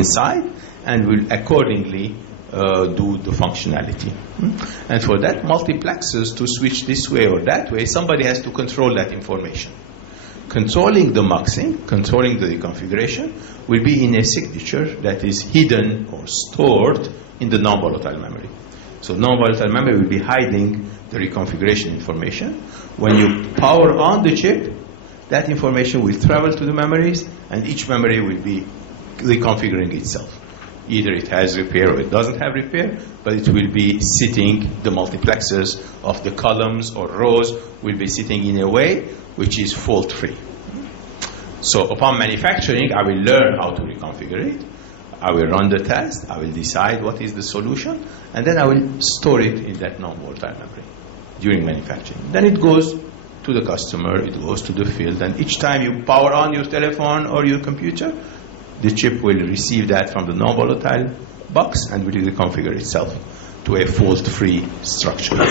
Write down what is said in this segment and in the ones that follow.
inside and will accordingly do the functionality. And for that, multiplexers to switch this way or that way, somebody has to control that information. Controlling the muxing, controlling the reconfiguration, will be in a signature that is hidden or stored in the non-volatile memory. So non-volatile memory will be hiding the reconfiguration information. When you power on the chip, that information will travel to the memories, and each memory will be reconfiguring itself. Either it has repair or it doesn't have repair, but it will be sitting, the multiplexers of the columns or rows will be sitting in a way which is fault-free. So upon manufacturing, I will learn how to reconfigure it. I will run the test. I will decide what is the solution, and then I will store it in that non-volatile memory during manufacturing. Then it goes to the customer, it goes to the field, and each time you power on your telephone or your computer, the chip will receive that from the non-volatile box and will reconfigure itself to a fault-free structure.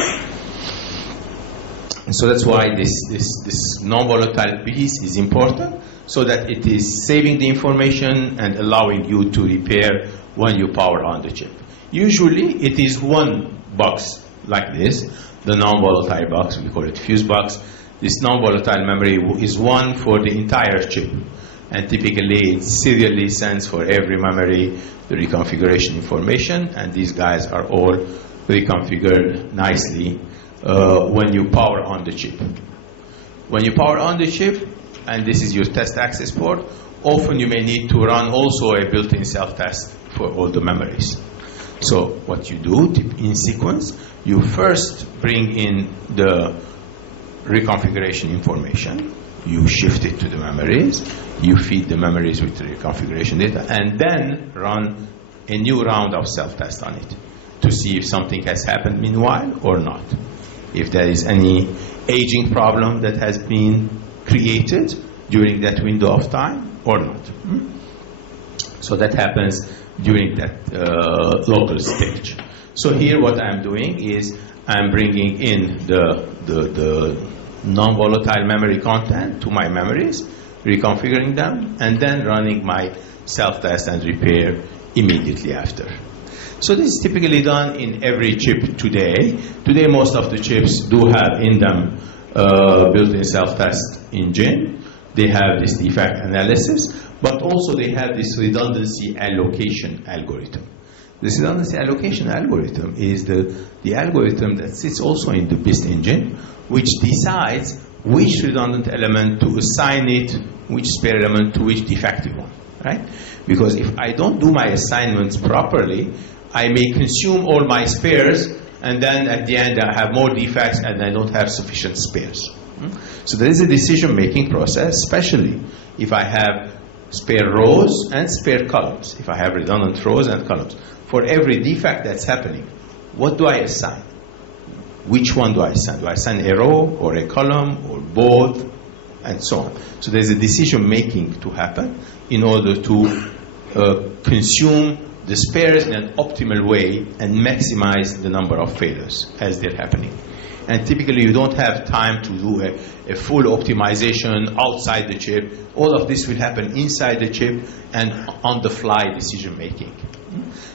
And so that's why this non-volatile piece is important, so that it is saving the information and allowing you to repair when you power on the chip. Usually it is one box like this, the non-volatile box, we call it fuse box. This non-volatile memory is one for the entire chip. And typically it serially sends for every memory the reconfiguration information, and these guys are all reconfigured nicely when you power on the chip. When you power on the chip, and this is your test access port, often you may need to run also a built-in self-test for all the memories. So what you do in sequence, you first bring in the reconfiguration information, you shift it to the memories, you feed the memories with the reconfiguration data, and then run a new round of self-test on it to see if something has happened meanwhile or not. If there is any aging problem that has been created during that window of time or not. So that happens during that local stage. So here what I'm doing is I'm bringing in the non-volatile memory content to my memories, reconfiguring them, and then running my self-test and repair immediately after. So this is typically done in every chip today. Today most of the chips do have in them built-in self-test engine. They have this defect analysis, but also they have this redundancy allocation algorithm. This redundancy allocation algorithm is the algorithm that sits also in the BIST engine, which decides which redundant element to assign it, which spare element to which defective one, right? Because if I don't do my assignments properly, I may consume all my spares, and then at the end I have more defects and I don't have sufficient spares. So there is a decision-making process, especially if I have spare rows and spare columns, if I have redundant rows and columns. For every defect that's happening, what do I assign? Which one do I assign? Do I assign a row or a column or both, and so on? So there's a decision-making to happen in order to consume the spares in an optimal way and maximize the number of failures as they're happening. And typically you don't have time to do a full optimization outside the chip. All of this will happen inside the chip and on-the-fly decision-making.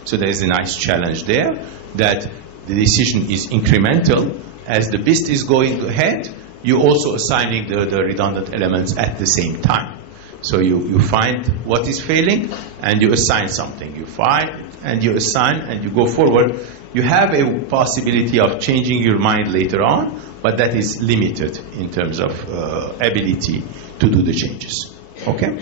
So there is a nice challenge there that the decision is incremental. As the BIST is going ahead, you're also assigning the redundant elements at the same time. So you find what is failing and you assign something. You find and you assign and you go forward. You have a possibility of changing your mind later on, but that is limited in terms of ability to do the changes. Okay?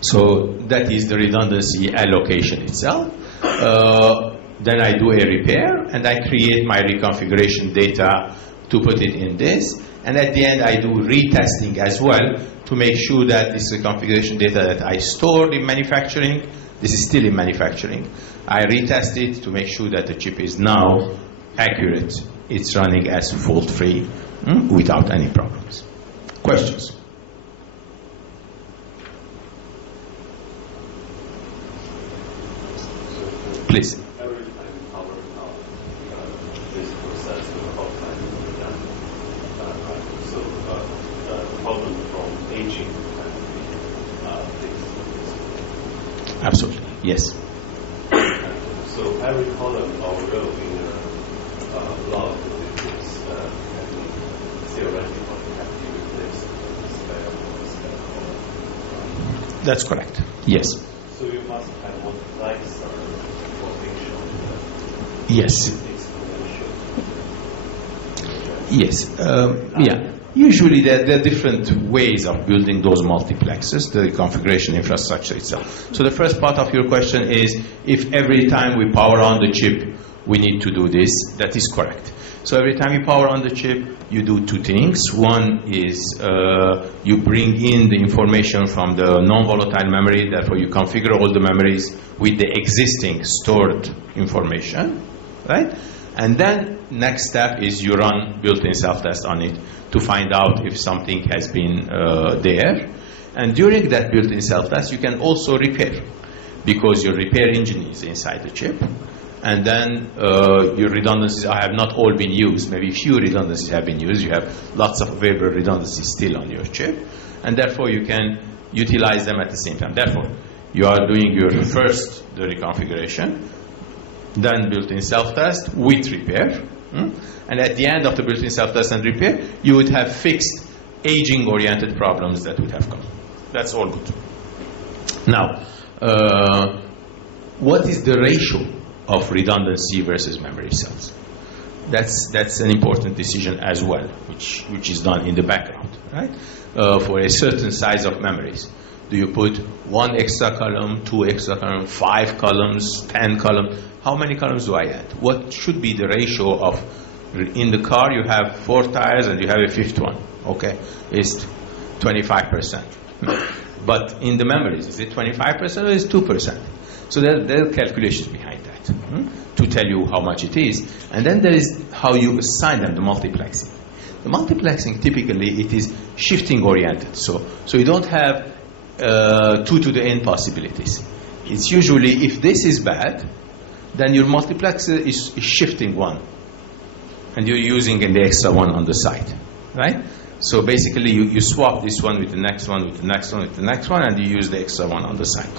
So that is the redundancy allocation itself. Then I do a repair and I create my reconfiguration data to put it in this. And at the end I do retesting as well to make sure that this reconfiguration data that I stored in manufacturing, this is still in manufacturing. I retest it to make sure that the chip is now accurate. It's running as fault-free without any problems. Questions? Please. Every time you power up this process with the hot time, so the problem from aging can be fixed. Absolutely, yes. So every column or row in a block is theoretically have to replace spare column. That's correct, yes. So you must have multiplexer for make sure that Yes. exponential. Yes, yeah. Usually there are different ways of building those multiplexes, the configuration infrastructure itself. So the first part of your question is, if every time we power on the chip, we need to do this, that is correct. So every time you power on the chip, you do two things. One is you bring in the information from the non-volatile memory, therefore you configure all the memories with the existing stored information, right? And then next step is you run built-in self-test on it to find out if something has been there. And during that built-in self-test, you can also repair, because your repair engine is inside the chip. And then your redundancies have not all been used. Maybe few redundancies have been used. You have lots of available redundancies still on your chip. And therefore, you can utilize them at the same time. Therefore, you are doing your first the reconfiguration, then built-in self-test with repair. And at the end of the built-in self-test and repair, you would have fixed aging-oriented problems that would have come. That's all good. Now, what is the ratio of redundancy versus memory cells? That's an important decision as well, which is done in the background, right? For a certain size of memories. Do you put 1 extra column, 2 extra columns, 5 columns, 10 columns? How many columns do I add? What should be the ratio of, in the car you have 4 tires and you have a fifth one, okay? It's 25%. But in the memories, is it 25% or is it 2%? So there are calculations behind that to tell you how much it is. And then there is how you assign them, the multiplexing. The multiplexing, typically, it is shifting oriented. So you don't have 2 to the n possibilities. It's usually, if this is bad, then your multiplexer is shifting one. And you're using the extra one on the side, right? So basically, you swap this one with the next one, with the next one, with the next one, and you use the extra one on the side.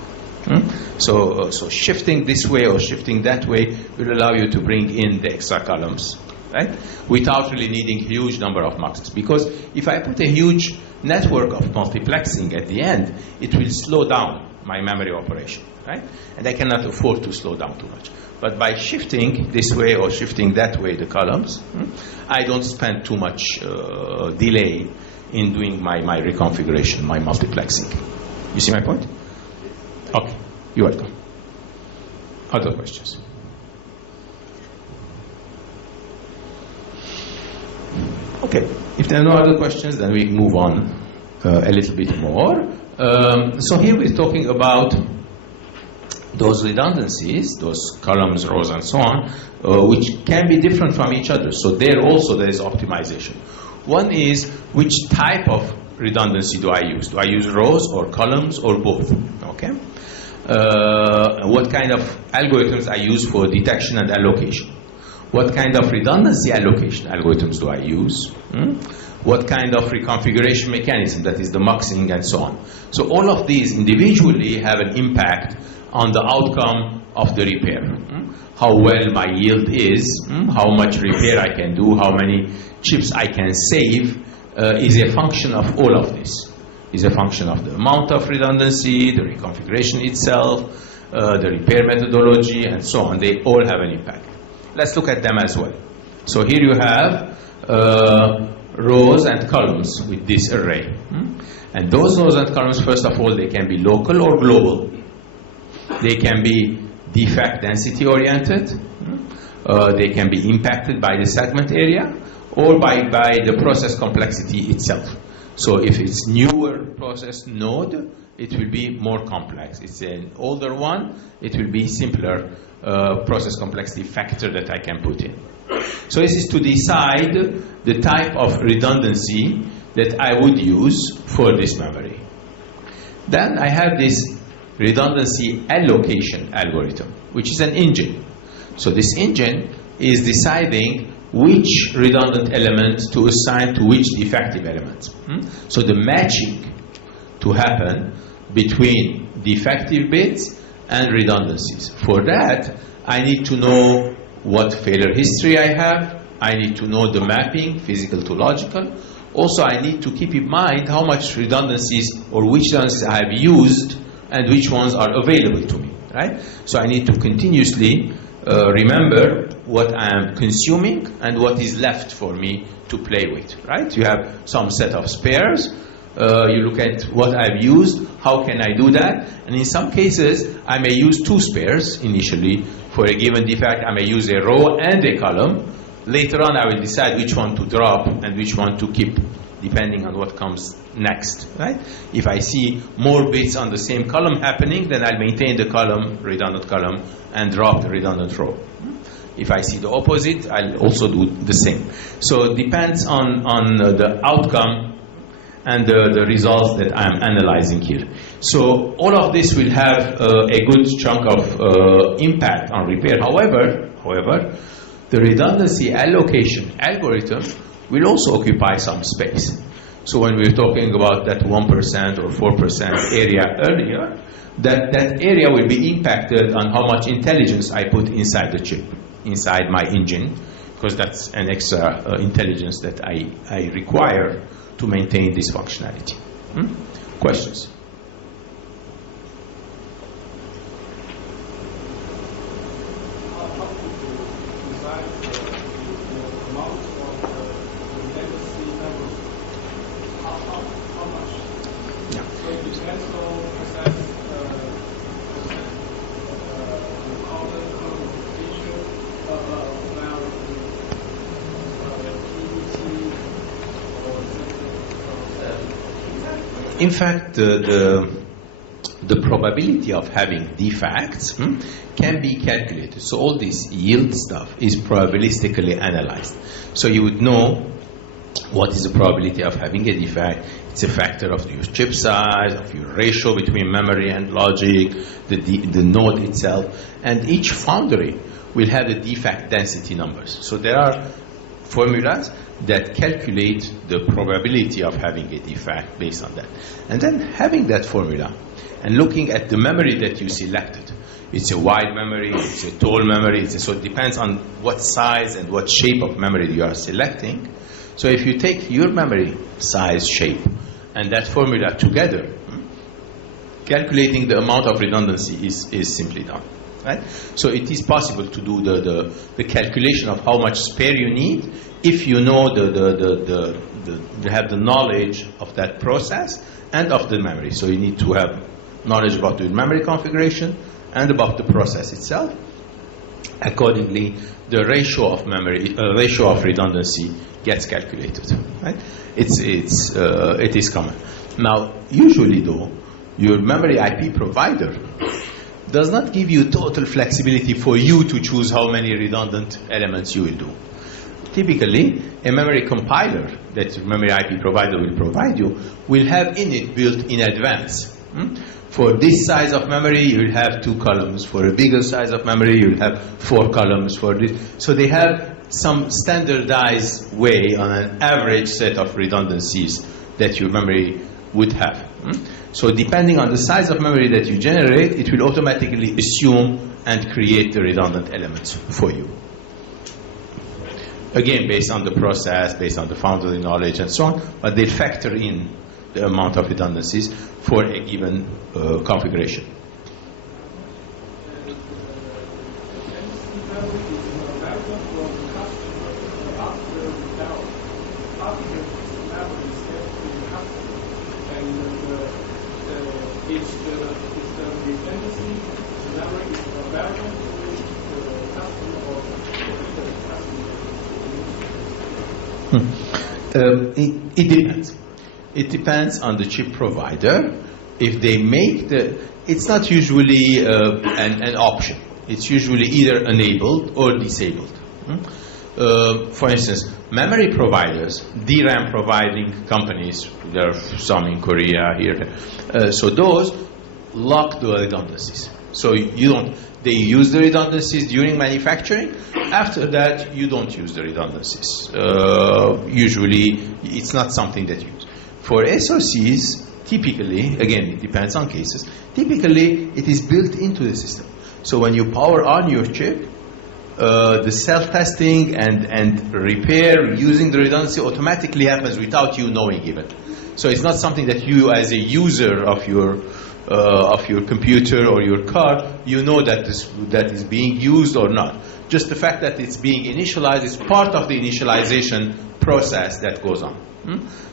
So shifting this way or shifting that way will allow you to bring in the extra columns, right? Without really needing huge number of muxes. Because if I put a huge network of multiplexing at the end, it will slow down my memory operation, right? And I cannot afford to slow down too much. But by shifting this way or shifting that way the columns, I don't spend too much delay in doing my reconfiguration, my multiplexing. You see my point? Okay, you're welcome. Other questions? Okay, if there are no other questions, then we move on a little bit more. So here we're talking about those redundancies, those columns, rows, and so on, which can be different from each other. So there is optimization. One is, which type of redundancy do I use? Do I use rows or columns or both? Okay. What kind of algorithms I use for detection and allocation? What kind of redundancy allocation algorithms do I use? What kind of reconfiguration mechanism, that is the muxing and so on. So all of these individually have an impact on the outcome of the repair. How well my yield is, how much repair I can do, how many chips I can save, is a function of all of this. Is a function of the amount of redundancy, the reconfiguration itself, the repair methodology, and so on. They all have an impact. Let's look at them as well. So here you have rows and columns with this array. And those rows and columns, first of all, they can be local or global. They can be defect density oriented. They can be impacted by the segment area or by the process complexity itself. So if it's newer process node, it will be more complex. It's an older one, it will be simpler process complexity factor that I can put in. So this is to decide the type of redundancy that I would use for this memory. Then I have this redundancy allocation algorithm, which is an engine. So this engine is deciding which redundant element to assign to which defective element. So the matching to happen between defective bits and redundancies. For that, I need to know what failure history I have. I need to know the mapping, physical to logical. Also, I need to keep in mind how much redundancies or which redundancies I have used and which ones are available to me, right? So I need to continuously remember what I am consuming and what is left for me to play with, right? You have some set of spares. You look at what I've used, how can I do that? And in some cases, I may use 2 spares initially for a given defect. I may use a row and a column. Later on, I will decide which one to drop and which one to keep, depending on what comes next, right? If I see more bits on the same column happening, then I'll maintain the column, redundant column, and drop the redundant row. If I see the opposite, I'll also do the same. So it depends on the outcome and the results that I'm analyzing here. So all of this will have a good chunk of impact on repair. However, the redundancy allocation algorithm will also occupy some space. So when we were talking about that 1% or 4% area earlier, that area will be impacted on how much intelligence I put inside the chip, inside my engine, because that's an extra intelligence that I require to maintain this functionality. Questions? In fact, the probability of having defects can be calculated. So all this yield stuff is probabilistically analyzed. So you would know what is the probability of having a defect. It's a factor of your chip size, of your ratio between memory and logic, the node itself, and each foundry will have the defect density numbers. So there are formulas that calculate the probability of having a defect based on that. And then having that formula and looking at the memory that you selected. It's a wide memory, it's a tall memory, so it depends on what size and what shape of memory you are selecting. So if you take your memory size, shape, and that formula together, calculating the amount of redundancy is simply done. Right? So it is possible to do the calculation of how much spare you need if you know you have the knowledge of that process and of the memory. So you need to have knowledge about the memory configuration and about the process itself. Accordingly, the ratio of memory, ratio of redundancy gets calculated. Right? It is common. Now, usually though, your memory IP provider does not give you total flexibility for you to choose how many redundant elements you will do. Typically, a memory compiler that your memory IP provider will provide you will have in it built in advance. For this size of memory, you will have 2 columns. For a bigger size of memory, you will have 4 columns. For this, so they have some standardized way on an average set of redundancies that your memory would have. So depending on the size of memory that you generate, it will automatically assume and create the redundant elements for you. Again, based on the process, based on the foundry knowledge and so on, but they factor in the amount of redundancies for a given configuration. It depends. It depends on the chip provider. If they make it's not usually an option. It's usually either enabled or disabled. For instance, memory providers, DRAM providing companies, there are some in Korea here. So those lock the redundancies. So they use the redundancies during manufacturing. After that, you don't use the redundancies. Usually, it's not something that you use. For SoCs, typically, again, it depends on cases, typically it is built into the system. So when you power on your chip, the self-testing and repair using the redundancy automatically happens without you knowing even. So it's not something that you, as a user of your computer or your car, you know that that is being used or not. Just the fact that it's being initialized is part of the initialization process that goes on.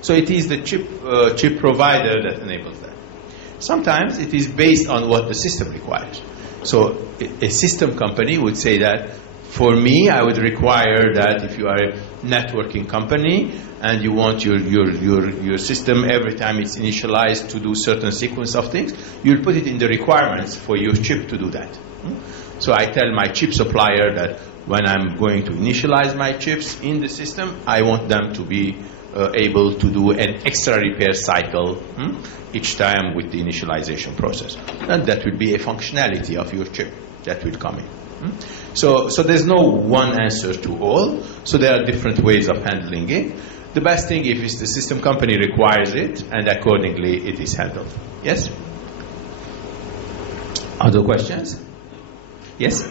So it is the chip provider that enables that. Sometimes it is based on what the system requires. So a system company would say that, for me, I would require that if you are a networking company and you want your system every time it's initialized to do certain sequence of things, you'll put it in the requirements for your chip to do that. So I tell my chip supplier that when I'm going to initialize my chips in the system, I want them to be able to do an extra repair cycle each time with the initialization process. And that will be a functionality of your chip that will come in. So there's no one answer to all. So there are different ways of handling it. The best thing if the system company requires it, and accordingly it is handled. Yes? Other questions? Yes?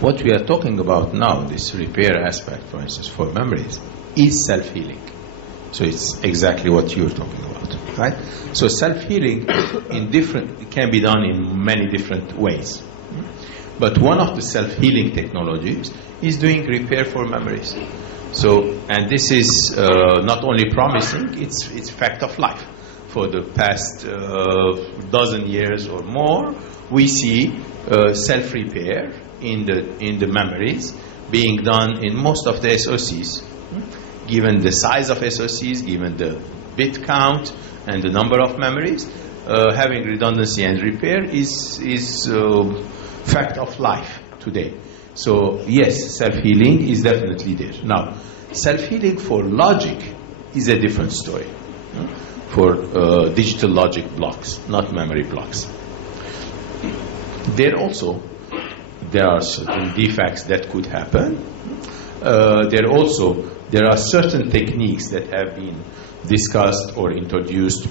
What we are talking about now, this repair aspect, for instance, for memories, is self-healing. So it's exactly what you're talking about, right? So self-healing can be done in many different ways. But one of the self-healing technologies is doing repair for memories. So, and this is not only promising, it's fact of life. For the past dozen years or more, we see self-repair in the memories being done in most of the SoCs. Given the size of SoCs, given the bit count and the number of memories, having redundancy and repair is fact of life today. So yes, self-healing is definitely there. Now, self-healing for logic is a different story. For digital logic blocks, not memory blocks. There are certain defects that could happen. There are certain techniques that have been discussed or introduced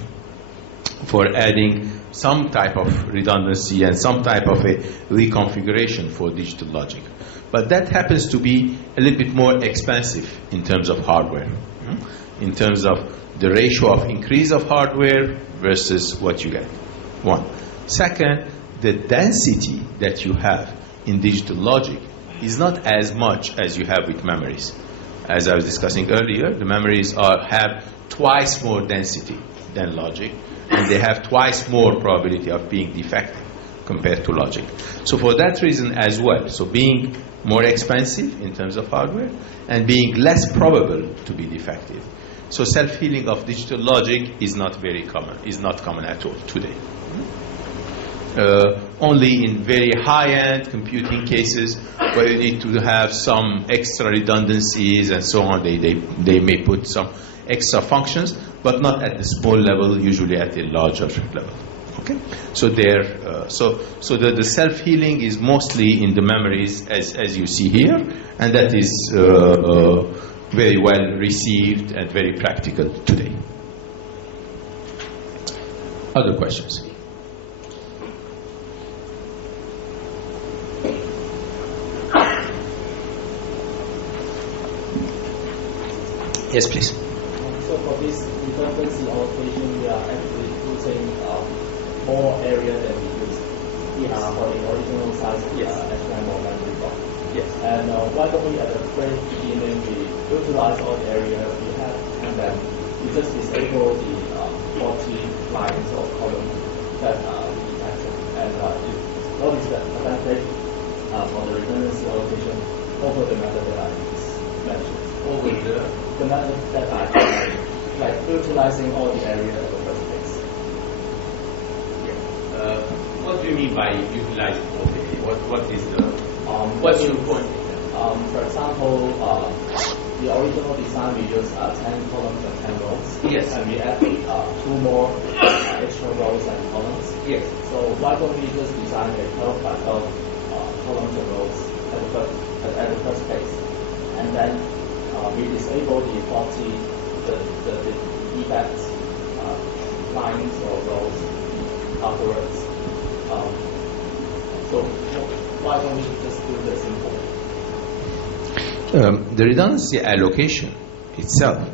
for adding some type of redundancy and some type of a reconfiguration for digital logic. But that happens to be a little bit more expensive in terms of hardware, in terms of the ratio of increase of hardware versus what you get. One. Second, the density that you have in digital logic is not as much as you have with memories. As I was discussing earlier, the memories have twice more density than logic, and they have twice more probability of being defective compared to logic. So for that reason as well, so being more expensive in terms of hardware and being less probable to be defective. So self-healing of digital logic is not very common, is not common at all today. Only in very high-end computing cases where you need to have some extra redundancies and so on, they may put some extra functions, but not at the small level, usually at a larger level. Okay, so the self-healing is mostly in the memories, as you see here, and that is very well received and very practical today. Other questions? Yes, please. So for this redundancy allocation, we are actually using more area than we used for the original size SRAM or memory block. Yes. And why don't we at the very beginning we utilize all the area we have, and then we just disable the 40 lines or columns that we detected. And what is the advantage for the redundancy allocation over the method that I use? mentioned. Over there. The method that I like utilizing all the area of the first place. What do you mean by utilizing all the area? What is the what's your point? For example, the original design we use 10 columns and 10 rows. Yes. And we add 2 more extra rows and columns. Yes. So why don't we just design a 12 by 12 columns and rows at the first place, and then we disable the faulty the defect lines or rows afterwards. So why don't we just do the simple? The redundancy allocation itself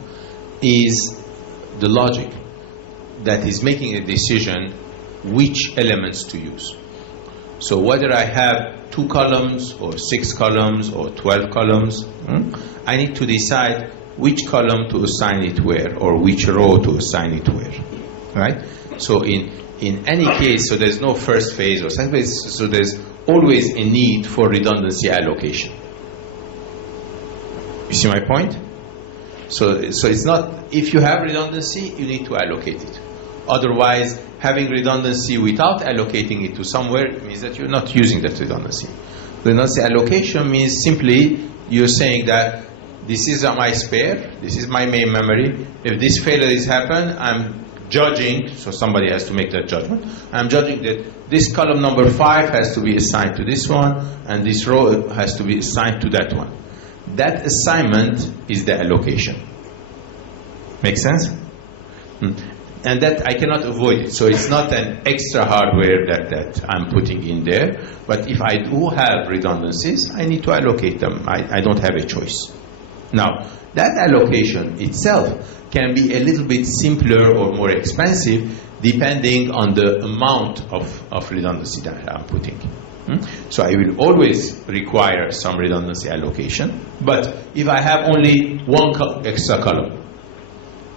is the logic that is making a decision which elements to use. So whether I have 2 columns or 6 columns or 12 columns, I need to decide which column to assign it where or which row to assign it where, right? So in any case, so there's no first phase or second phase, so there's always a need for redundancy allocation. You see my point? So it's not, if you have redundancy, you need to allocate it. Otherwise, having redundancy without allocating it to somewhere means that you're not using that redundancy. Redundancy allocation means simply you're saying that this is my spare, this is my main memory. If this failure is happened, I'm judging, so somebody has to make that judgment. I'm judging that this column number 5 has to be assigned to this one, and this row has to be assigned to that one. That assignment is the allocation. Make sense? And that I cannot avoid it. So it's not an extra hardware that I'm putting in there. But if I do have redundancies, I need to allocate them. I don't have a choice. Now, that allocation itself can be a little bit simpler or more expensive depending on the amount of redundancy that I'm putting. So I will always require some redundancy allocation. But if I have only one extra column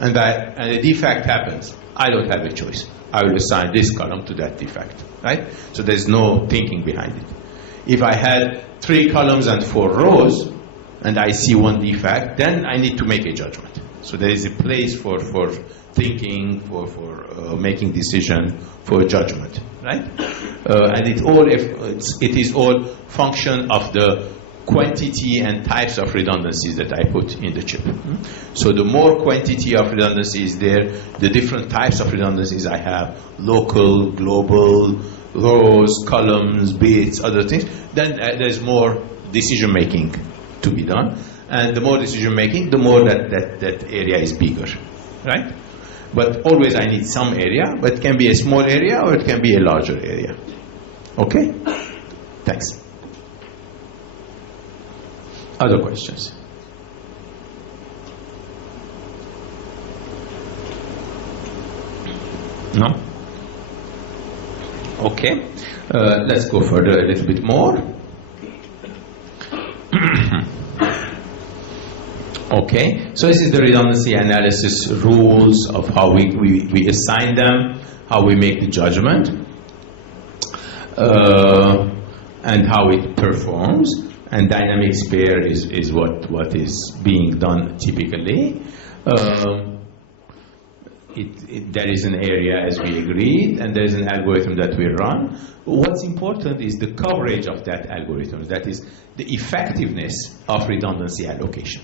and a defect happens, I don't have a choice. I will assign this column to that defect, right? So there's no thinking behind it. If I had 3 columns and 4 rows and I see one defect, then I need to make a judgment. So there is a place for thinking, for making decision, for judgment, right? And it is all function of the quantity and types of redundancies that I put in the chip. So the more quantity of redundancy is there, the different types of redundancies I have, local, global, rows, columns, bits, other things, then there's more decision making to be done. And the more decision making, the more that area is bigger, right? But always I need some area, but it can be a small area or it can be a larger area. Okay? Thanks. Other questions? No? Okay. Let's go further a little bit more. Okay, so this is the redundancy analysis rules of how we assign them, how we make the judgment, and how it performs. And dynamic spare is what is being done typically. There is an area as we agreed, and there is an algorithm that we run. What's important is the coverage of that algorithm, that is the effectiveness of redundancy allocation.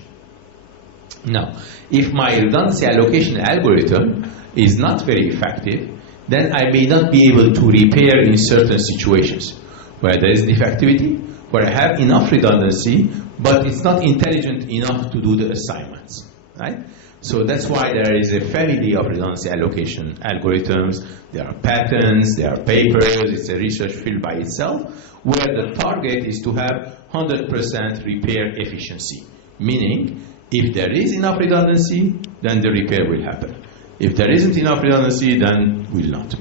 Now, if my redundancy allocation algorithm is not very effective, then I may not be able to repair in certain situations where there is defectivity, where I have enough redundancy, but it's not intelligent enough to do the assignments, right? So that's why there is a family of redundancy allocation algorithms. There are patents, there are papers, it's a research field by itself, where the target is to have 100% repair efficiency, meaning if there is enough redundancy, then the repair will happen. If there isn't enough redundancy, then will not.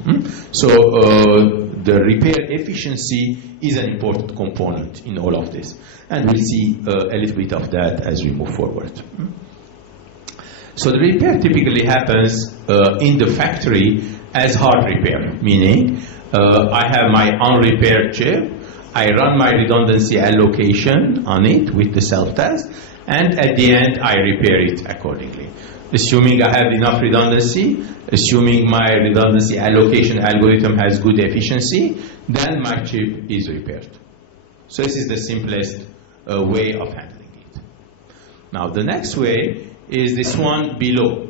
So the repair efficiency is an important component in all of this. And we'll see a little bit of that as we move forward. So the repair typically happens in the factory as hard repair, meaning I have my unrepaired chip, I run my redundancy allocation on it with the self-test, and at the end I repair it accordingly. Assuming I have enough redundancy, assuming my redundancy allocation algorithm has good efficiency, then my chip is repaired. So this is the simplest way of handling it. Now the next way is this one below.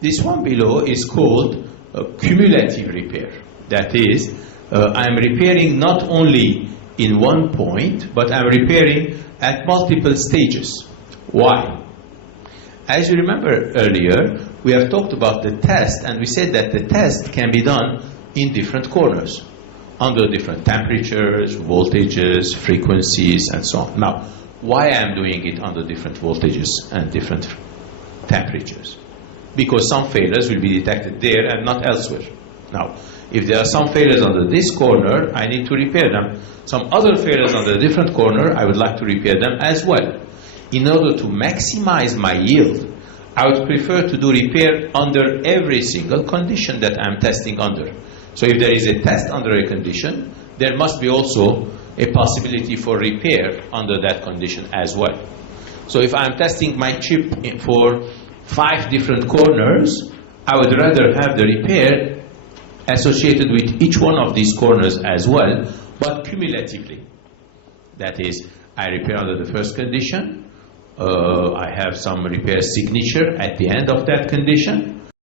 This one below is called cumulative repair. That is, I'm repairing not only in one point, but I'm repairing at multiple stages. Why? As you remember earlier, we have talked about the test, and we said that the test can be done in different corners, under different temperatures, voltages, frequencies, and so on. Now, why I'm doing it under different voltages and different temperatures? Because some failures will be detected there and not elsewhere. Now, if there are some failures under this corner, I need to repair them. Some other failures under a different corner, I would like to repair them as well. In order to maximize my yield, I would prefer to do repair under every single condition that I'm testing under. So if there is a test under a condition, there must be also a possibility for repair under that condition as well. So if I'm testing my chip for 5 different corners, I would rather have the repair associated with each one of these corners as well, but cumulatively. That is, I repair under the first condition, I have some repair signature at the end of that condition,